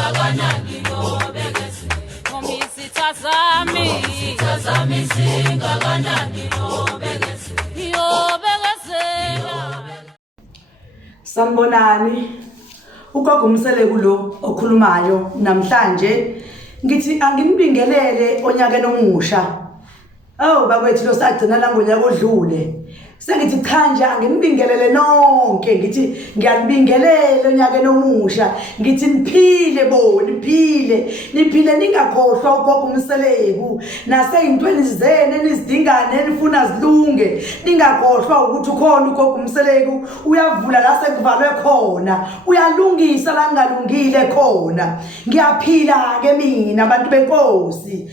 singakanani ngobekeze ngoba isithazami singakanani ngobekeze iyobekezela. Sanibonani. Ugogo Mseleku lo okhulumayo namhlanje ngithi angimbingelele onyakeni omusha. Oh bakwethu lo sagcina la ngonyaka odlule. Sengithi cha nje angimbingelele nonke ngithi ngiyabingelela onyakeni omusha ngithi niphile bo niphile ningakhohlwa ugogo Mseleku naseyintweni zene enizidingane enifuna zilunge ningakhohlwa ukuthi ukhona ugogo Mseleku uyavula la sekuvalwe khona uyalungisa la ngalungile khona ngiyaphila ke mina abantu benkosi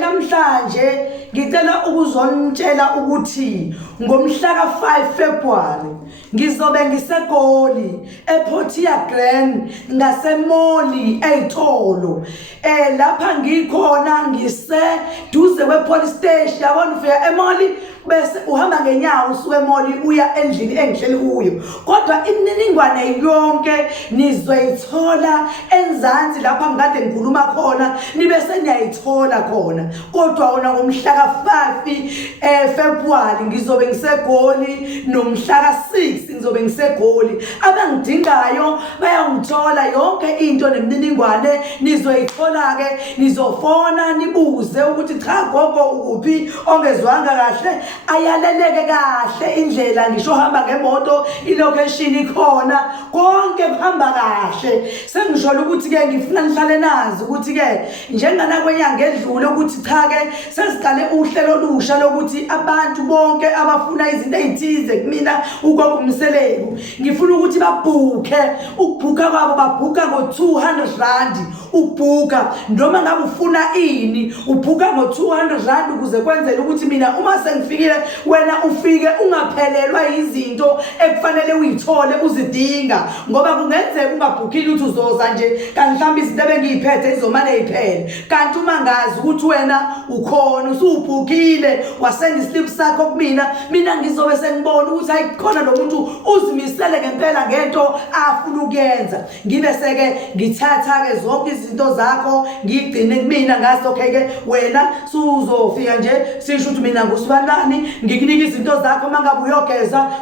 namhlanje ngicela ukuzonitshela ukuthi ngomhla ka 5 February ngizobe ngiseGoli ePortia Grand ngasemoli eYitolo lapha ngikhona ngiseduze kwepolice station yabona ufika emoli bese uhamba ngenyawo usuke emoli uya endlini engihleli kuyo kodwa imininingwane yonke nizoyithola enzansi lapha ngikade ngikhuluma khona nibe seniyayithola khona kodwa wona ngomhla ka 5 February ngizobe ngiseGoli nomhla ka 6 ngizobe ngiseGoli abangidingayo bayangithola yonke into nemininingwane nizoyithola ke nizofona nibuze ukuthi cha gogo uphi ongezwanga kahle ayaleleke kahle indlela ngisho hamba ngemoto ilocation ikhona konke kuhamba kahle sengishola ukuthi ke ngifuna nihlale nazi ukuthi ke njengana kwenyanga edlule ukuthi cha ke sesiqale uhlelo olusha lokuthi abantu bonke abafuna izinto ezithize kumina ugogo Mseleku ngifuna ukuthi babhuke ukubhuka kwabo babhuka ngo200 rand ukubhuka noma ngabe ufuna ini ubhuka ngo200 rand ukuze kwenzele ukuthi mina uma sengifikile wena ufike ungaphelelwa izinto ekufanele uyithole uzidinga ngoba kungenzeka ungabhukile ukuthi uzoza nje kanti mhlawumbe izinto ebengiyiphethe izomane iphele kanti uma ngazi ukuthi wena ukhona usubhukile wasenda islip sakho mina ngizobe sengibona ukuthi ayikhona lo muntu uzimisele ngempela ngento afuna ukuyenza ngibe seke ngithatha ke zonke izinto zakho ngigcine kumina ngaso okay ke wena suzofika nje sisho ukuthi mina ngusibanani ngikunika izinto zakho mangabe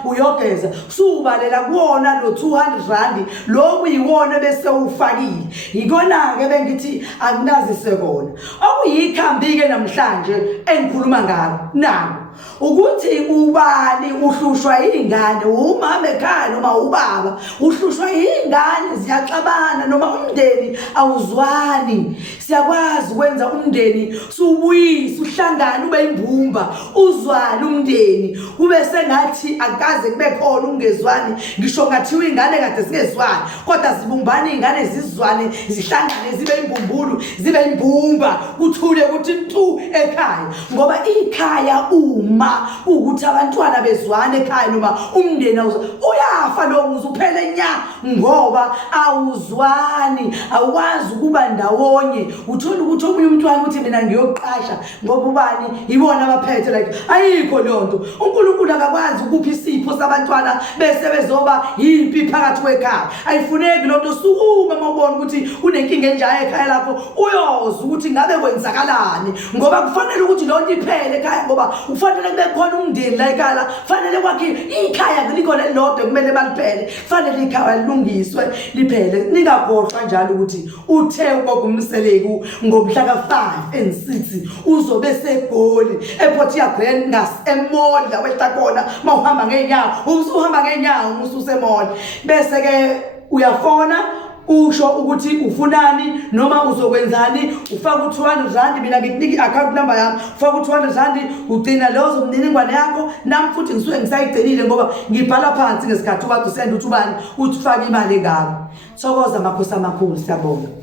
uyogeza subalela kuona lo 200 rand lo kuyiwona bese ufakile ikona ke bengithi akunazi sekona okuyikhambi ke namhlanje engikhuluma ngalo nako ukuthi ubani uhlushwa izingane umama ekhaya noma ubaba uhlushwa izingane ziyaxabana noma umndeni awuzwani siyakwazi ukwenza umndeni subuyisa uhlangana ube imbumba uzwani umndeni kube sengathi akaze kube khona ungezwani ngisho ngathiwa ingane kade singezwani kodwa zibumbana izingane zizwane zihlangane zibe imbumbulu zibe imbumba kuthule ukuthi ntu ekhaya ngoba ikhaya uma ukuthi abantwana bezwane ekhaya noma umndeni uyafa lo muzi uphele nya ngoba awuzwani awukwazi ukuba ndawonye uthola ukuthi omunye umntwana uthi mina ngiyoqasha ngoba ubani yibona abaphethe like ayikho lonto uNkulunkulu akakwazi ukupha isipho sabantwana bese bezoba yimpi phakathi kwekhaya ayifuneki lonto sukuma mawubona ukuthi unenkinga enjaye ekhaya lapho uyoza ukuthi ngabe kwenzakalani ngoba kufanele ukuthi lonto iphele ekhaya ngoba kufanele kube khona umndeni la ekhaya fanele kwakhe ikhaya ngilikhona lodwa kumele baliphele fanele ikhaya lilungiswe liphele ningakhohlwa njalo ukuthi uthe ugogo Mseleku ngomhla ka 5 and 6 uzobe seGoli ePortia Grand ngasemall la wehla khona mawuhamba ngenyawo usuhamba ngenyawo ususemall bese ke uyafona usho ukuthi ufunani noma uzokwenzani ufaka u200 rand mina ngikunika i-account number yami ufaka u200 rand ugcina lezo mniningwane yakho nami futhi ngisuke ngisayigcinile ngoba ngibhala phansi ngesikhathi ukade usenda uthi ubani uthi ufaka imali ngami thokoza makhosi amakhulu siyabonga.